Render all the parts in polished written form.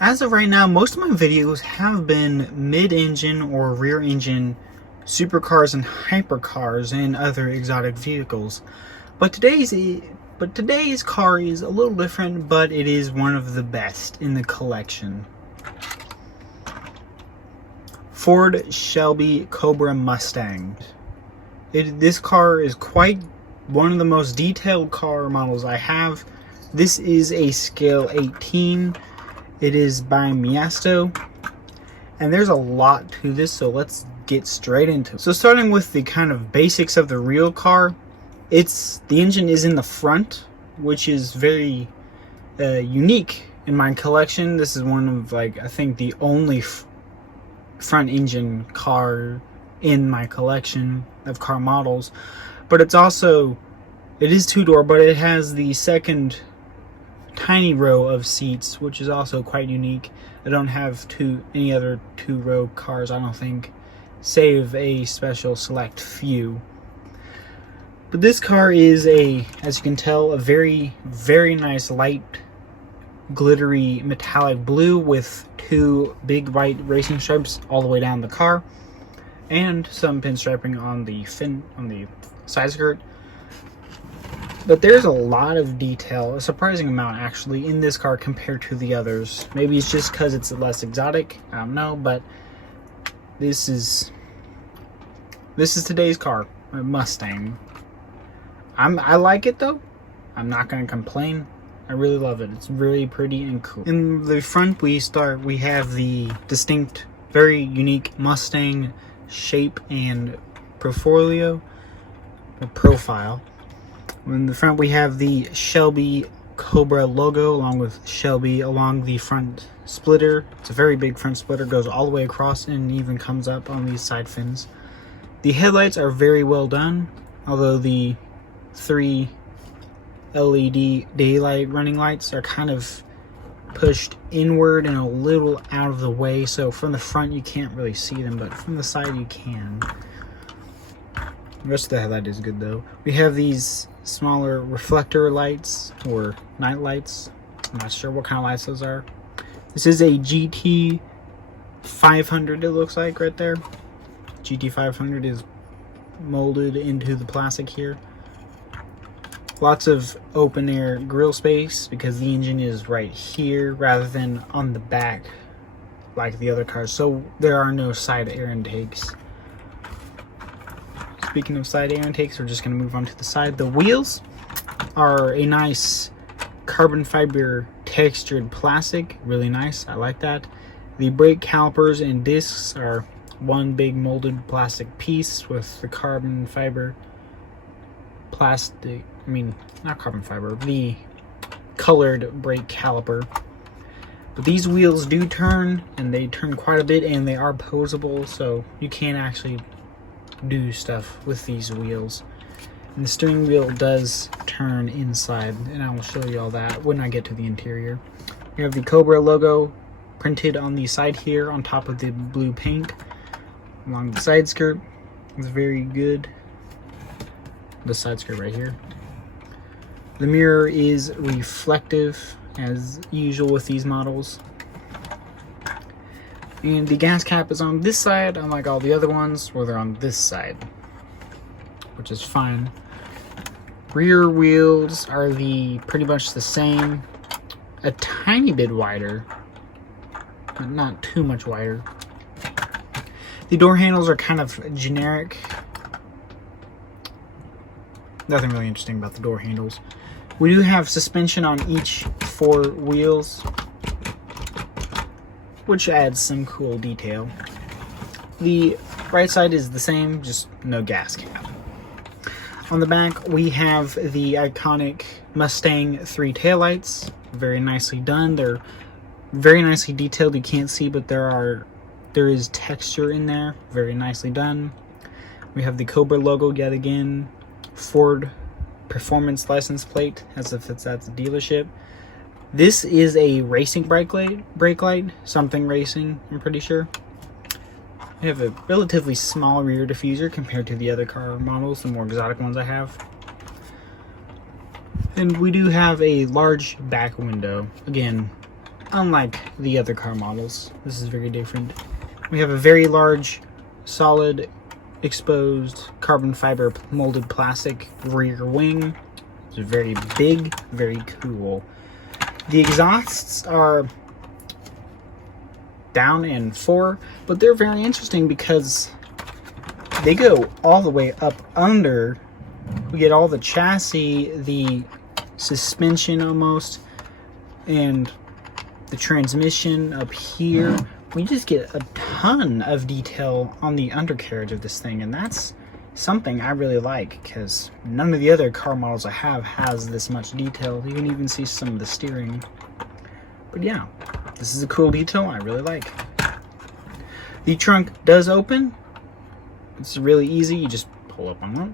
As of right now, most of my videos have been mid-engine or rear-engine supercars and hypercars and other exotic vehicles. But today's car is a little different, but it is one of the best in the collection. Ford Shelby Cobra Mustang. This car is quite one of the most detailed car models I have. This is a scale 18. It is by Miasto, and there's a lot to this, so let's get straight into it. So starting with the kind of basics of the real car, the engine is in the front, which is very unique in my collection. This is one of, I think the only front engine car in my collection of car models. But it is two-door, but it has the second tiny row of seats, which is also quite unique. I don't have any other two-row cars, I don't think, save a special select few. But this car is as you can tell, a very, very nice light glittery metallic blue with two big white racing stripes all the way down the car, and some pinstriping on the side skirt. But there's a lot of detail, a surprising amount actually, in this car compared to the others. Maybe it's just because it's less exotic, I don't know, but this is today's car, a Mustang. I like it though. I'm not gonna complain. I really love it. It's really pretty and cool. In the front we have the distinct, very unique Mustang shape and profile. In the front we have the Shelby Cobra logo along with Shelby along the front splitter. It's a very big front splitter, goes all the way across and even comes up on these side fins. The headlights are very well done, although the 3 LED daylight running lights are kind of pushed inward and a little out of the way, so from the front you can't really see them, but from the side you can. The rest of the headlight is good though. We have these smaller reflector lights or night lights. I'm not sure what kind of lights those are. This is a GT 500, it looks like right there. GT 500 is molded into the plastic here. Lots of open air grille space because the engine is right here rather than on the back like the other cars, so there are no side air intakes. Speaking of side air intakes, we're just going to move on to the side. The wheels are a nice carbon fiber textured plastic, really nice, I like that. The brake calipers and discs are one big molded plastic piece with the carbon fiber plastic, not carbon fiber, the colored brake caliper. But these wheels do turn, and they turn quite a bit, and they are posable, so you can actually do stuff with these wheels. And the steering wheel does turn inside, and I will show you all that when I get to the interior. We have the Cobra logo printed on the side here on top of the blue paint along the side skirt. It's very good. The side skirt right here. The mirror is reflective as usual with these models. And the gas cap is on this side, unlike all the other ones where they're on this side, which is fine. Rear wheels are pretty much the same, a tiny bit wider, but not too much wider. The door handles are kind of generic. Nothing really interesting about the door handles. We do have suspension on each 4 wheels, which adds some cool detail. The right side is the same, just no gas cap. On the back, we have the iconic Mustang 3 taillights, very nicely done. They're very nicely detailed. You can't see, but there is texture in there, very nicely done. We have the Cobra logo yet again. Ford performance license plate, as if it's at the dealership. This is a racing brake light, something racing, I'm pretty sure. We have a relatively small rear diffuser compared to the other car models, the more exotic ones I have. And we do have a large back window. Again, unlike the other car models. This is very different. We have a very large, solid, exposed carbon fiber molded plastic rear wing. It's very big, very cool. The exhausts are down and 4, but they're very interesting because they go all the way up under. We get all the chassis, the suspension almost, and the transmission up here. We just get a ton of detail on the undercarriage of this thing, and that's something I really like because none of the other car models I have has this much detail. You can even see some of the steering. But yeah, this is a cool detail I really like. The trunk does open. It's really easy. You just pull up on it.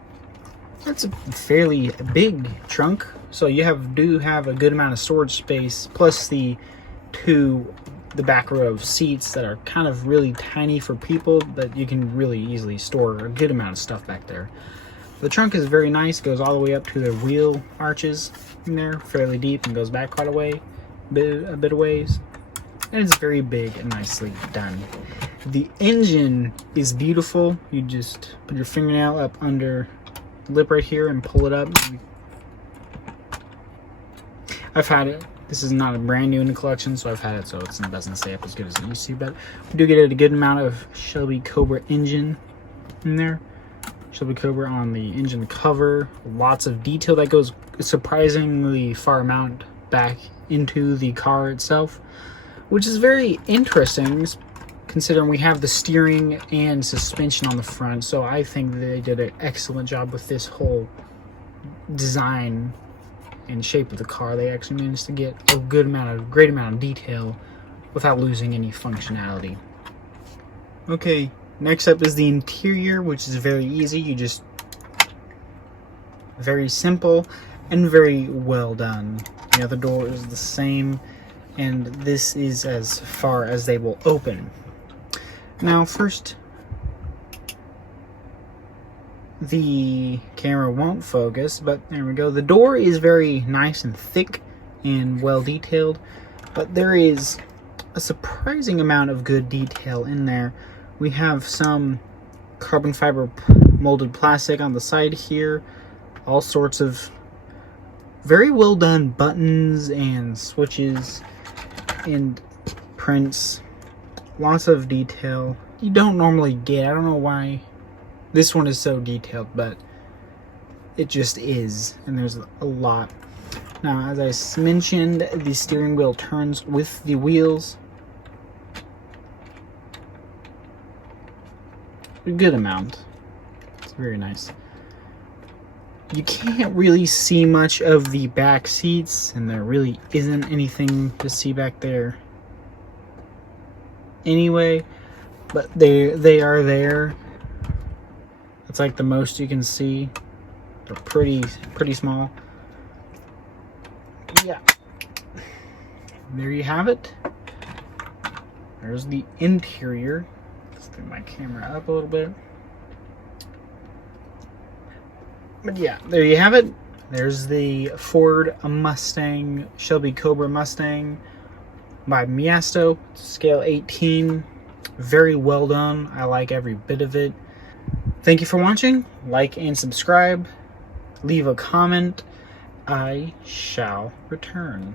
That's a fairly big trunk, so you do have a good amount of storage space, plus the back row of seats that are kind of really tiny for people, but you can really easily store a good amount of stuff back there. The trunk is very nice, goes all the way up to the wheel arches in there, fairly deep, and goes back quite a bit of ways. And it's very big and nicely done. The engine is beautiful. You just put your fingernail up under the lip right here and pull it up. I've had it. This is not a brand new in the collection, so I've had it, so it doesn't stay up as good as it used to, but we do get a good amount of Shelby Cobra engine in there. Shelby Cobra on the engine cover. Lots of detail that goes surprisingly far amount back into the car itself, which is very interesting considering we have the steering and suspension on the front. So I think they did an excellent job with this whole design and shape of the car. They actually managed to get a great amount of detail without losing any functionality. Okay, next up is the interior, which is very easy. Very simple and very well done. The other door is the same, and this is as far as they will open. Now first, the camera won't focus, but there we go. The door is very nice and thick and well detailed, but there is a surprising amount of good detail in there. We have some carbon fiber molded plastic on the side here, all sorts of very well done buttons and switches and prints. Lots of detail you don't normally get. I don't know why this one is so detailed, but it just is, and there's a lot. Now, as I mentioned, the steering wheel turns with the wheels a good amount. It's very nice. You can't really see much of the back seats, and there really isn't anything to see back there anyway, but they are there. It's like the most you can see. They're pretty small. Yeah, there you have it. There's the interior. Let's do my camera up a little bit. But yeah, there you have it. There's the Ford Mustang, Shelby Cobra Mustang by Miasto, scale 18. Very well done. I like every bit of it. Thank you for watching. Like and subscribe. Leave a comment. I shall return.